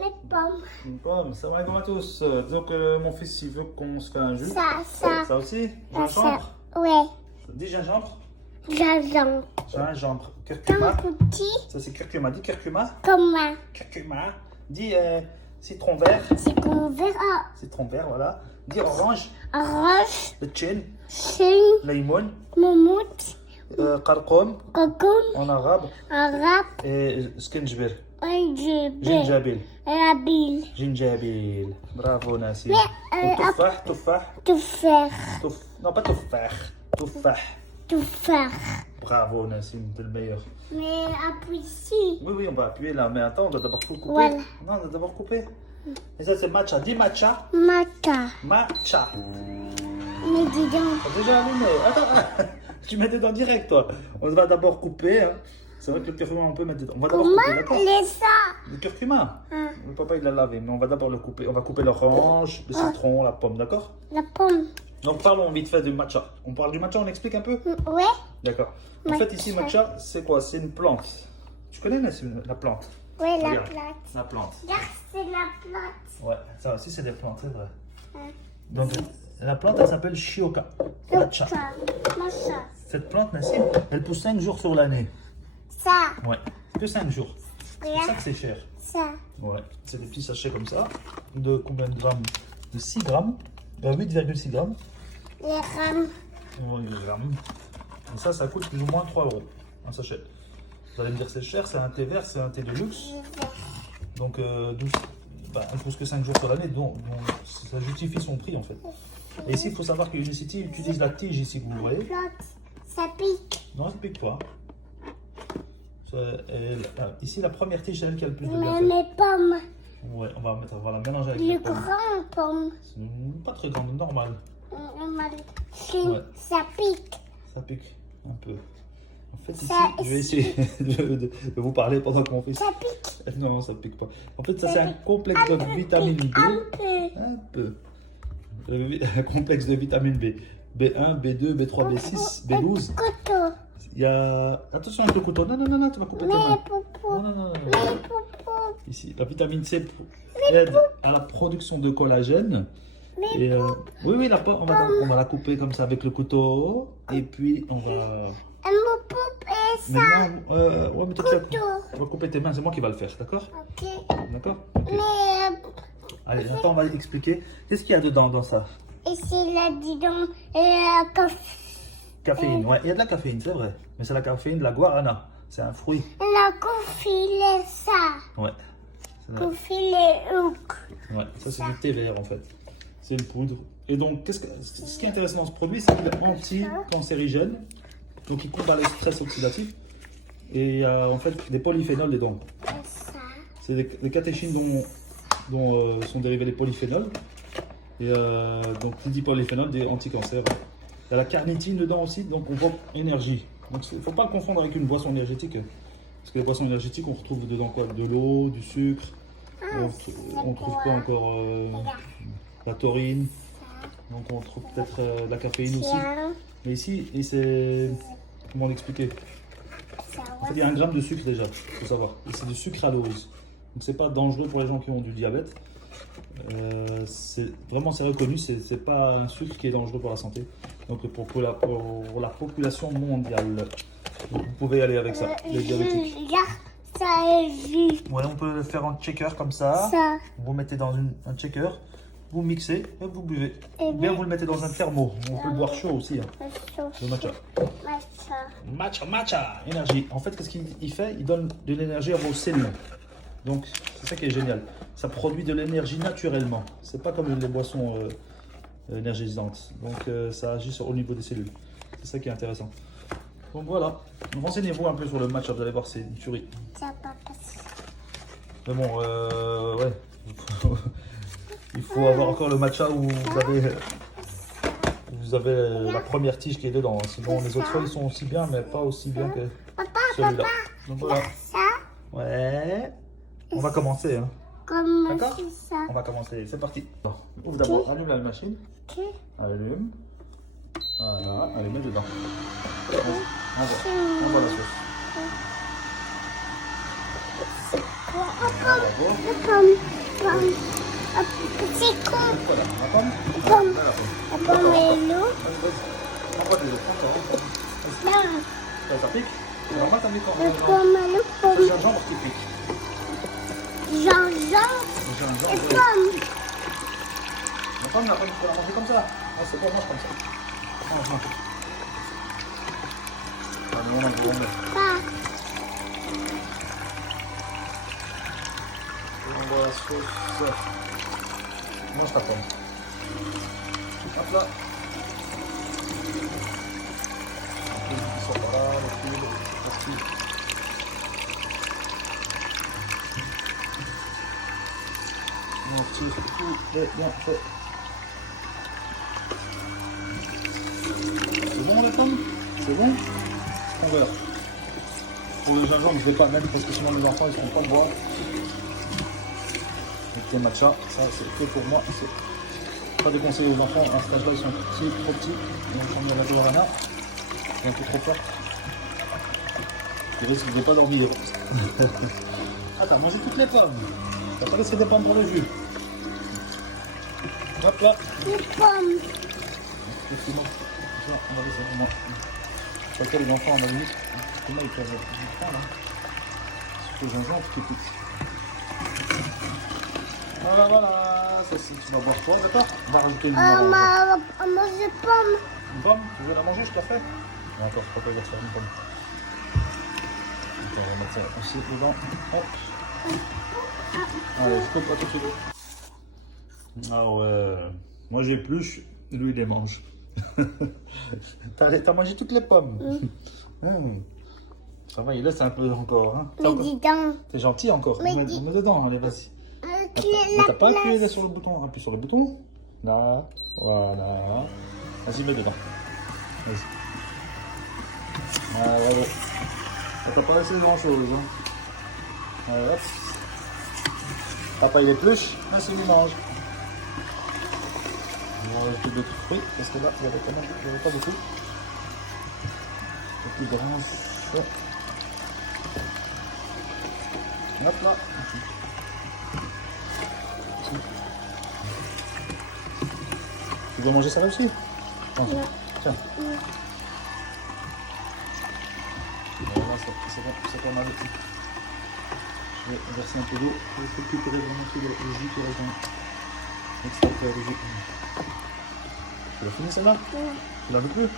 Les pommes. Une pomme. Ça va à tous. Disons que mon fils il veut qu'on se fait un jus. Ça. Aussi Ça. Gingembre. Ouais. Dis gingembre. J'adore. Gingembre. Comme Curcuma. petit. Ça c'est curcuma. Dis curcuma. Comme Curcuma. Dis citron vert. c'est qu'on verra. Citron vert, voilà. Dis orange. Orange. Le chin. Chine. Laymoun. Moumoute. Qarqoum Cocoon. en arabe. Arabe. Et skinjbir. Gingembre. Ginjabil. Rabil. Ginjabil. Bravo Nassim. Mais, Tufah. Tufah. Tout faire. Non, pas tufah. Tufah. Tout faire. Bravo Nassim, t'es le meilleur. Mais appuie ici. Oui, on va appuyer là, mais attends, on doit d'abord tout couper. Voilà. Non, on doit d'abord couper. Et ça, c'est matcha. Dis matcha. Maca. Matcha. Mais dis donc. T'as déjà allumé. Attends, tu mets dedans direct, toi. On va d'abord couper. Hein. C'est vrai que le curcuma, on peut mettre dedans. On va d'abord couper, Comment d'accord? les ça? Le curcuma. Hein. Le papa, il l'a lavé, mais on va d'abord le couper. On va couper l'orange, le citron, la pomme, d'accord? La pomme. Donc, parlons vite fait du matcha. On parle du matcha, on explique un peu? Ouais. D'accord. En fait, ici, matcha, c'est quoi? C'est une plante. Tu connais la plante? Ouais, la Regarde. plante. La plante. Regarde, c'est la plante. Ouais, ça aussi, c'est des plantes, c'est vrai. Hein. Donc, la plante, elle s'appelle Shioka. Matcha. Matcha. Cette plante, Nassim, elle pousse 5 jours sur l'année. Ça. Ouais, que 5 jours. C'est pour ça Regarde. que c'est cher. Ça. Ouais, c'est des petits sachets comme ça. De combien de grammes? De 6 grammes. 8,6 grammes. Les rames. 8 grammes. Et ça coûte plus ou moins 3 euros. Un sachet. Vous allez me dire c'est cher, c'est un thé vert, c'est un thé de luxe. Donc, elle pousse que 5 jours sur l'année, donc ça justifie son prix en fait. Et ici, il faut savoir que Unicity utilise la tige ici que vous voyez. Plante. Ça pique. Non, ça ne pique pas. Ici, la première tige, c'est elle qui a le plus de Mais bienfaits. mes pommes. Ouais, on va la mélanger avec les Le pommes. grand pomme. C'est pas très grande, normal. Ouais. Ça pique. Ça pique un peu. En fait, ici, Ça- je vais essayer de vous parler pendant que mon fils. Ça pique. Non, ça pique pas. En fait, ça, c'est un complexe de vitamine B. Un peu. Un peu. Un complexe de vitamine B. B1, B2, B3, B6, B12. Couteau. Il y a. Attention avec le couteau. Non, tu vas couper tes Mais mains. popo. Non. Mais popo. Ici, la vitamine C aide à la production de collagène. Et, oui, on va la couper comme ça avec le couteau. Et puis, on va. Un mot poupe et ça. Maintenant, ouais, mais toi, on va couper tes mains, c'est moi qui va le faire, d'accord? Ok. D'accord? Ok. Mais Allez, attends, on va expliquer. Qu'est-ce qu'il y a dedans dans ça? ici, là, dis donc, Caféine, ouais, il y a de la caféine, c'est vrai. Mais c'est la caféine de la guarana. C'est un fruit. la confile ça. Ouais. C'est vrai. Confile les hooks. Ouais, ça c'est du thé vert en fait. C'est une poudre. Et donc, ce qui est intéressant dans ce produit, c'est qu'il est anti-cancérigène. Donc, il combat le stress oxydatif. Et il y a en fait des polyphénols dedans. Et ça. C'est des catéchines dont sont dérivés les polyphénols. Et donc, qui dit polyphénol, dit anti-cancer. Il y a la carnitine dedans aussi, donc on voit énergie. Donc, il ne faut pas le confondre avec une boisson énergétique. Parce que les boissons énergétiques, on retrouve dedans quoi? De l'eau, du sucre. On trouve quoi encore? La taurine. Donc, on trouve peut-être de la caféine aussi. Tiens. Mais ici, et c'est. Comment l'expliquer? Ça En fait, il y a 1 gramme de sucre déjà, il faut savoir. Et c'est du sucralose. Donc, c'est pas dangereux pour les gens qui ont du diabète. Vraiment, c'est reconnu, c'est pas un sucre qui est dangereux pour la santé. Donc, pour la population mondiale. Donc, vous pouvez y aller avec ça, les diabétiques. Regarde, ça est vu. Ouais, on peut le faire en shaker comme ça. Ça. Vous mettez dans un shaker, vous mixez et vous buvez. Et Ou bien vous le mettez dans un thermo. On peut le boire chaud aussi. Hein. Le matcha. Matcha, énergie. En fait, qu'est-ce qu'il fait? Il donne de l'énergie à vos cellules. Donc, c'est ça qui est génial. Ça produit de l'énergie naturellement. C'est pas comme les boissons énergisantes. Donc, ça agit au niveau des cellules. C'est ça qui est intéressant. Donc voilà. Renseignez-vous un peu sur le matcha. Vous allez voir, c'est une tuerie. Ça va passer. Mais bon, ouais. Il faut avoir encore le matcha où vous avez la première tige qui est dedans. Sinon, les autres feuilles sont aussi bien, mais pas aussi bien que celui-là. Donc voilà. Ça, Ouais. On va commencer. Hein. comme D'accord? ça. On va commencer. C'est parti. Ouvre d'abord. Allume la machine. Ok. Allume. Voilà. Allez, mets dedans. On voit la sauce. Bravo. La pomme. Pomme. C'est con. Voilà, la pomme. Pomme. Là, la pomme. La pomme est l'eau. Vas-y. Prends pas de l'eau, prends-toi. Vas-y. Là. Ça pique? C'est normal, ça pique quand La même. pomme, la C'est pomme. le gingembre qui pique. Gingembre Le gingembre, et oui. pomme. La pomme, tu peux la manger comme ça. Ah, c'est pas mange comme ça. Mange, mange. Allez, on en va. Pas. On voit la sauce. Mange ta pomme. Hop là. Ils sont pas là, les fils, les pastilles. On tire tout est bien fait. C'est bon la pomme? C'est bon? On verra. Pour le gingembre, je ne vais pas mettre parce que sinon les enfants ils ne seront pas boire. Le thé matcha, ça c'est fait pour moi. C'est pas déconseillé aux enfants, à cet âge-là ils sont petits, trop petits. Donc on met la guarana. J'ai un peu trop peur. Je risque de ne pas dormir. Ah, t'as mangé toutes les pommes. T'as pas laissé des pommes pour le jus. Hop là. Les pommes. Effectivement. On va laisser pour moi. Je sais que les enfants en ont mis. Comment ils peuvent prendre là. C'est le gingembre qui pique. Voilà, voilà. Ça, c'est tu vas boire toi, d'accord? On va rajouter une On mange des pommes. Une pomme. Tu veux la manger, je te la fais? Non, attends, je peux pas faire une pomme. Attends, on va mettre ça aussi dedans. Hop. Allez, je peux pas tout de suite. Ah ouais. Moi j'épluche, lui il les mange. T'as mangé toutes les pommes. Ça va, il laisse un peu encore. Hein. Mais dis donc. T'es gentil encore. Mais On met dedans, allez, vas-y. Mais t'as pas appuyé sur le bouton. Appuie sur le bouton. Là, voilà. Vas-y, mets dedans. Vas-y. Voilà, bravo. T'as pas laissé grand chose. Hein. Voilà, hop. Papa il épluche, là c'est lui mange. On va rajouter d'autres fruits parce que là il n'y avait pas beaucoup. Un peu plus grand. Hop là. Tu veux manger ça aussi? Non. Tiens. Voilà, c'est pas mal. Je vais verser un peu d'eau pour récupérer vraiment tout le jus qui reste dans l'extracteur de jus. Tu l'as fini celle-là? Non. Tu la veux plus?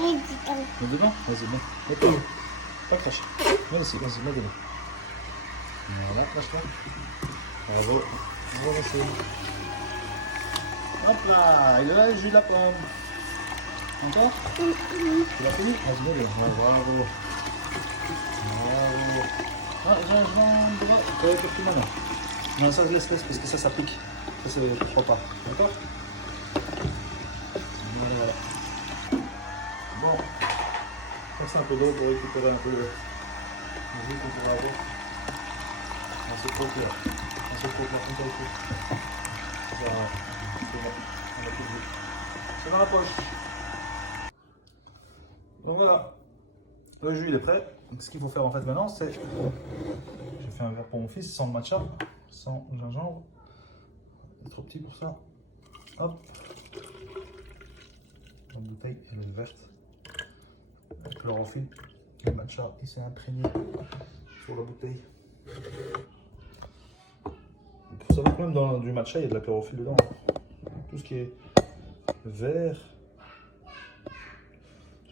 Mais dis donc. Mets dedans? Vas-y, mets. Pas cracher. Mets ici, vas-y, mets dedans. Voilà, lâche-toi. Bravo. Voilà, c'est bon. Hop là, il est là le jus de la pomme. Encore? Tu l'as fini? Vas-y, mets dedans. Bravo. Bravo. Ah, gingembre. T'avais pas plus maintenant. Non, ça, laisse parce que ça pique. Ça, c'est trop pas. D'accord? Voilà. Bon. Passe un peu d'eau pour récupérer un peu le jus qu'on pourra avoir. Dans ce pot-là. Dans ce pot-là, on va tout. Voilà. C'est bon. On a plus de jus. C'est dans la poche. Donc voilà. Le jus il est prêt. Donc, ce qu'il faut faire en fait maintenant, c'est. J'ai fait un verre pour mon fils sans le matcha, sans gingembre. Il est trop petit pour ça. Hop. La bouteille elle est verte. Le chlorophylle. Le matcha il s'est imprégné sur la bouteille. Il faut savoir que même dans du matcha il y a de la chlorophylle dedans. Tout ce qui est vert.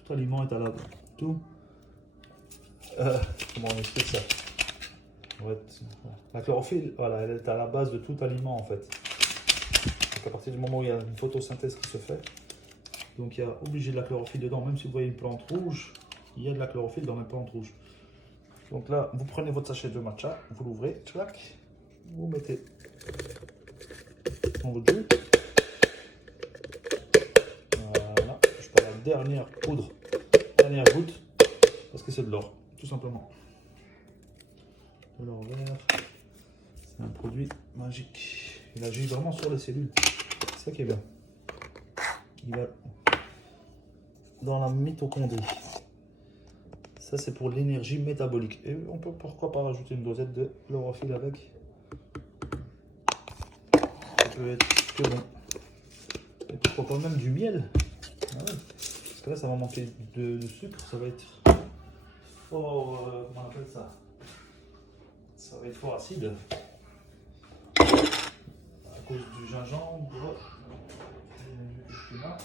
Tout aliment est à la. Tout. Comment on explique ça? Ouais, la chlorophylle, voilà, elle est à la base de tout aliment en fait. Donc à partir du moment où il y a une photosynthèse qui se fait, donc il y a obligé de la chlorophylle dedans. Même si vous voyez une plante rouge, il y a de la chlorophylle dans la plante rouge. Donc là, vous prenez votre sachet de matcha, vous l'ouvrez, tchac, vous mettez dans votre jus. Voilà, je prends la dernière poudre, dernière goutte, parce que c'est de l'or. Tout simplement. De l'or vert, c'est un produit magique. Il agit vraiment sur les cellules. C'est ça qui est bien. Il va dans la mitochondrie. Ça, c'est pour l'énergie métabolique. Et on peut pourquoi pas rajouter une dosette de chlorophylle avec. Ça peut être que bon. Et pourquoi pas même du miel. Ah ouais. Parce que là, ça va manquer de sucre. Ça va être fort. Comment on appelle ça? Ça va être fort acide. À cause du gingembre. Et du cumin.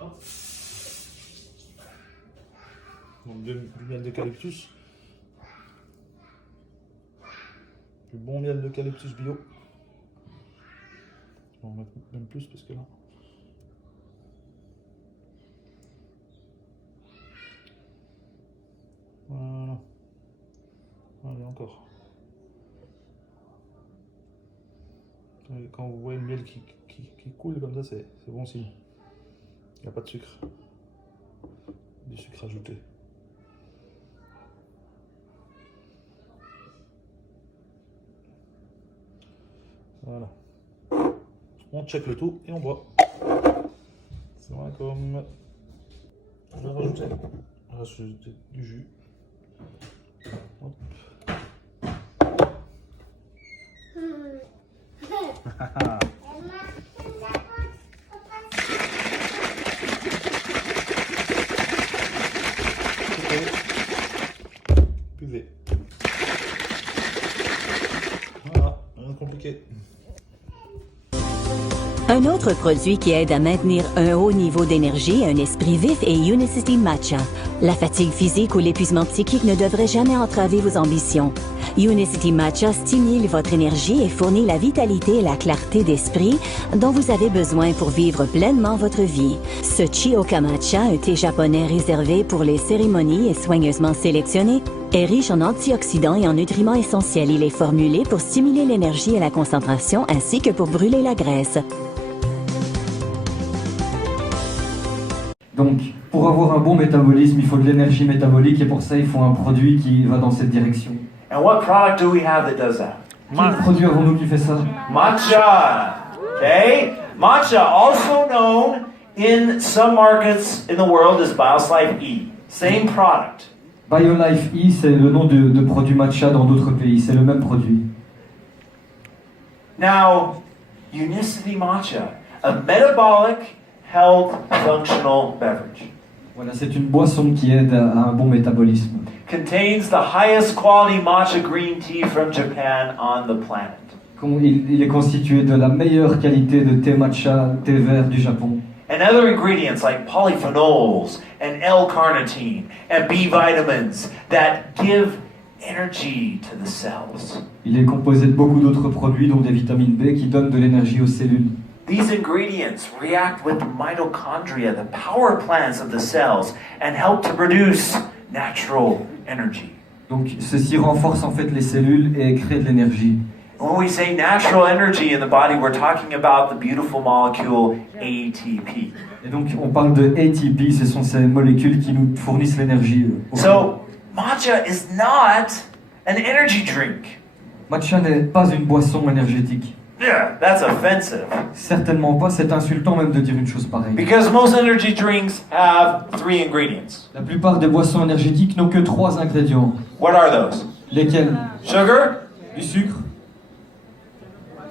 Hop. Donc du miel d'eucalyptus. Du bon miel d'eucalyptus bio. On va en mettre même plus parce que là. Voilà. Allez, encore. Et quand vous voyez le miel qui coule comme ça, c'est bon signe. Il n'y a pas de sucre. Du sucre ajouté. Voilà. On check le tout et on boit. C'est vrai comme. On va rajouter du jus. Hop. Buvez. Voilà, rien de compliqué. Un autre produit qui aide à maintenir un haut niveau d'énergie et un esprit vif est Unicity Matcha. La fatigue physique ou l'épuisement psychique ne devrait jamais entraver vos ambitions. Unicity Matcha stimule votre énergie et fournit la vitalité et la clarté d'esprit dont vous avez besoin pour vivre pleinement votre vie. Ce Chioka Matcha, un thé japonais réservé pour les cérémonies et soigneusement sélectionné, est riche en antioxydants et en nutriments essentiels. Il est formulé pour stimuler l'énergie et la concentration ainsi que pour brûler la graisse. Donc, pour avoir un bon métabolisme, il faut de l'énergie métabolique et pour ça, il faut un produit qui va dans cette direction. And what product do we have that does that? Quel produit avons-nous qui fait ça? Matcha. Okay? Matcha, also known in some markets in the world as BioSlife E. Same product. BioLife E, c'est le nom de produit matcha dans d'autres pays, c'est le même produit. Now, Unicity Matcha, a metabolic health functional beverage. Voilà, c'est une boisson qui aide à un bon métabolisme. Contains the highest quality matcha green tea from Japan on the planet. Il est constitué de la meilleure qualité de thé matcha, thé vert du Japon. And other ingredients like polyphenols and L-carnitine and B vitamins that give energy to the cells. Il est composé de beaucoup d'autres produits, dont des vitamines B qui donnent de l'énergie aux cellules. These ingredients react with the mitochondria, the power plants of the cells, and help to produce natural energy. Donc ceci renforce en fait les cellules et crée de l'énergie. When we say natural energy in the body, we're talking about the beautiful molecule ATP. Et donc on parle de ATP, ce sont ces molécules qui nous fournissent l'énergie. So, matcha is not an energy drink. Matcha n'est pas une boisson énergétique. Yeah, that's offensive. Certainement pas, c'est insultant même de dire une chose pareille. Because most energy drinks have 3 ingredients. La plupart des boissons énergétiques n'ont que 3 ingrédients. What are those? Lesquels? Sugar, Du sucre,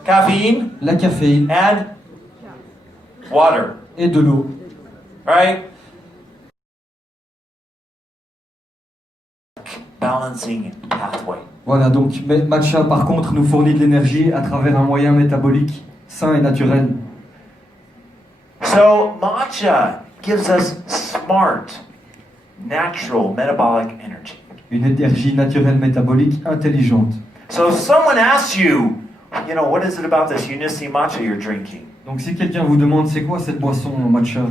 caffeine, la caféine and water. et de l'eau. Right? Balancing pathway. Voilà, donc matcha par contre nous fournit de l'énergie à travers un moyen métabolique sain et naturel. So, matcha gives us smart, natural metabolic energy. Une énergie naturelle métabolique intelligente. So, if someone asks you, what is it about this Unicity matcha you're drinking? Donc si quelqu'un vous demande c'est quoi cette boisson matcha,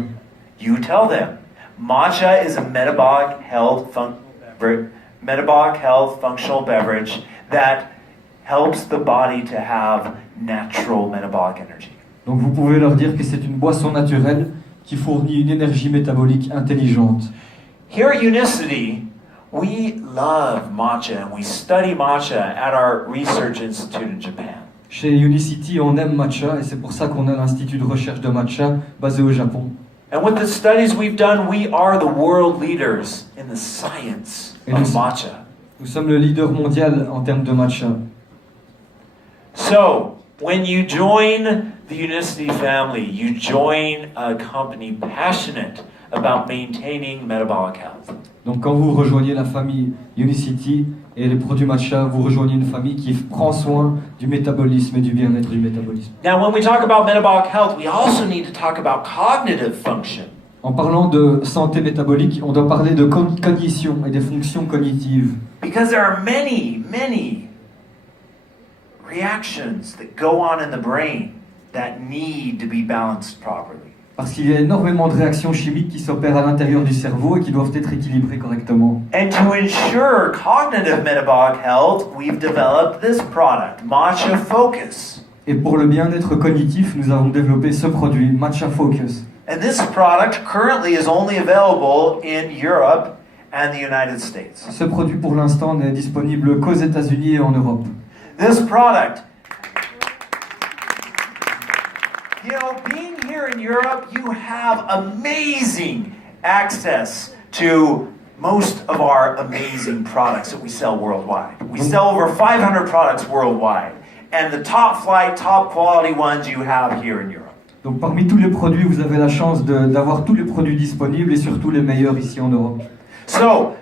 You tell them, matcha is a metabolic health functional beverage that helps the body to have natural metabolic energy. donc vous pouvez leur dire que c'est une boisson naturelle qui fournit une énergie métabolique intelligente. Here at Unicity, we love matcha and we study matcha at our research institute in Japan. Chez Unicity, on aime matcha et c'est pour ça qu'on a l'institut de recherche de matcha basé au Japon. And with the studies we've done, we are the world leaders in the science of matcha. Nous sommes le leader mondial en termes de matcha. So, when you join the Unicity family, you join a company passionate about maintaining metabolic health. Donc quand vous rejoignez la famille Unicity et les produits matcha, vous rejoignez une famille qui prend soin du métabolisme et du bien-être du métabolisme. Now, when we talk about metabolic health, we also need to talk about cognitive function. En parlant de santé métabolique, on doit parler de cognition et des fonctions cognitives. Because there are many, many reactions that go on in the brain that need to be balanced properly. Parce qu'il y a énormément de réactions chimiques qui s'opèrent à l'intérieur du cerveau et qui doivent être équilibrées correctement. And to ensure cognitive metabolic health, we've developed this product, Matcha Focus. Et pour le bien-être cognitif, nous avons développé ce produit, Matcha Focus. And this product currently is only available in Europe and the United States. Ce produit pour l'instant n'est disponible qu'aux États-Unis et en Europe. This product, you know, being here in Europe, you have amazing access to most of our amazing products that we sell worldwide. We sell over 500 products worldwide, and the top flight, top quality ones you have here in Europe. Donc parmi tous les produits, vous avez la chance d'avoir tous les produits disponibles et surtout les meilleurs ici en Europe. So,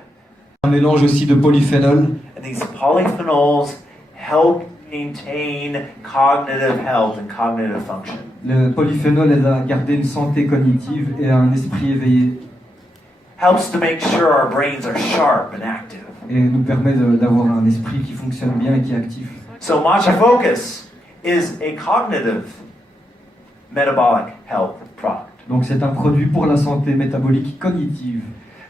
Un mélange aussi de polyphénol. and these polyphenols help maintain cognitive health and cognitive function. Le polyphénol aide à garder une santé cognitive et un esprit éveillé Helps to make sure our brains are sharp and active. et nous permet d'avoir un esprit qui fonctionne bien et qui est actif. So Matcha Focus is a cognitive metabolic health product. Donc c'est un produit pour la santé métabolique cognitive.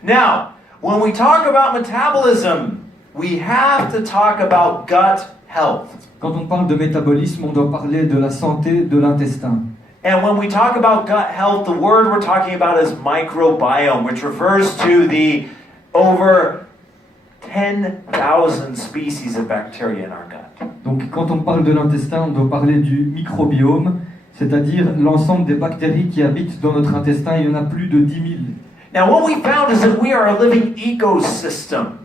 Now, when we talk about metabolism, we have to talk about gut health. Quand on parle de métabolisme, on doit parler de la santé de l'intestin. And when we talk about gut health, the word we're talking about is microbiome, which refers to the over 10,000 species of bacteria in our gut. Donc quand on parle de l'intestin, on doit parler du microbiome, c'est-à-dire l'ensemble des bactéries qui habitent dans notre intestin. Il y en a plus de 10 000. Now, what we found is that we are a living ecosystem.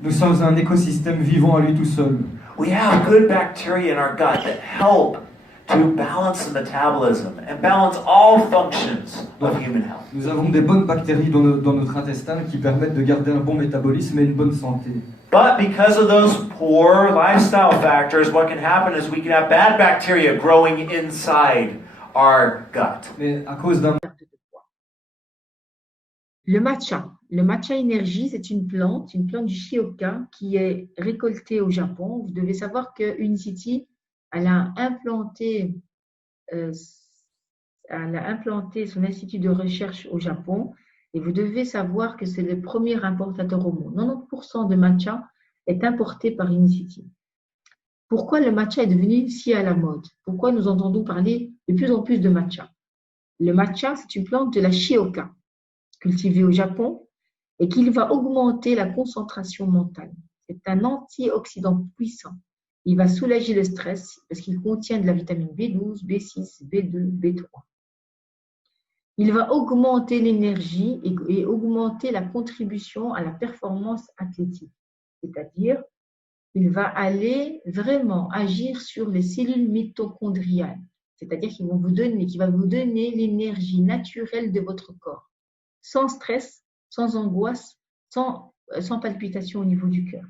Nous sommes un écosystème vivant à lui tout seul. We have good bacteria in our gut that help to balance the metabolism and balance all functions of human health. Nous avons des bonnes bactéries dans notre intestin qui permettent de garder un bon métabolisme et une bonne santé. But because of those poor lifestyle factors, what can happen is we can have bad bacteria growing inside our gut. Mais à cause d'un Le matcha énergie, c'est une plante du shioka qui est récoltée au Japon. Vous devez savoir que Unicity, elle a implanté son institut de recherche au Japon et vous devez savoir que c'est le premier importateur au monde. 90% de matcha est importé par Unicity. Pourquoi le matcha est devenu si à la mode? Pourquoi nous entendons parler de plus en plus de matcha? Le matcha, c'est une plante de la shioka, cultivée au Japon, et qui va augmenter la concentration mentale. C'est un antioxydant puissant. Il va soulager le stress parce qu'il contient de la vitamine B12, B6, B2, B3. Il va augmenter l'énergie et augmenter la contribution à la performance athlétique. C'est-à-dire, il va aller vraiment agir sur les cellules mitochondriales. C'est-à-dire qu'il va vous donner l'énergie naturelle de votre corps. Sans stress, sans angoisse, sans palpitation au niveau du cœur.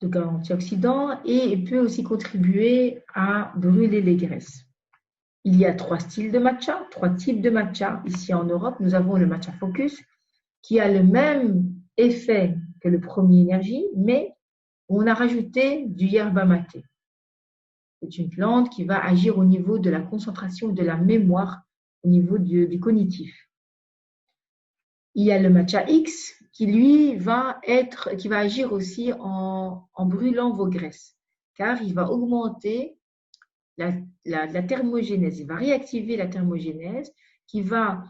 Donc un antioxydant et il peut aussi contribuer à brûler les graisses. Il y a 3 styles de matcha, 3 types de matcha. Ici en Europe, nous avons le Matcha Focus qui a le même effet que le premier énergie, mais on a rajouté du yerba mate. C'est une plante qui va agir au niveau de la concentration et de la mémoire, au niveau du cognitif. Il y a le Matcha X qui, lui, va agir aussi en brûlant vos graisses, car il va augmenter la thermogénèse, il va réactiver la thermogénèse qui va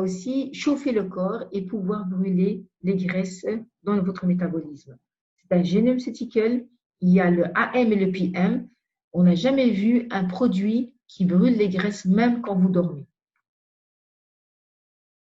aussi chauffer le corps et pouvoir brûler les graisses dans votre métabolisme. C'est un génomceutical, il y a le AM et le PM. On n'a jamais vu un produit qui brûle les graisses même quand vous dormez.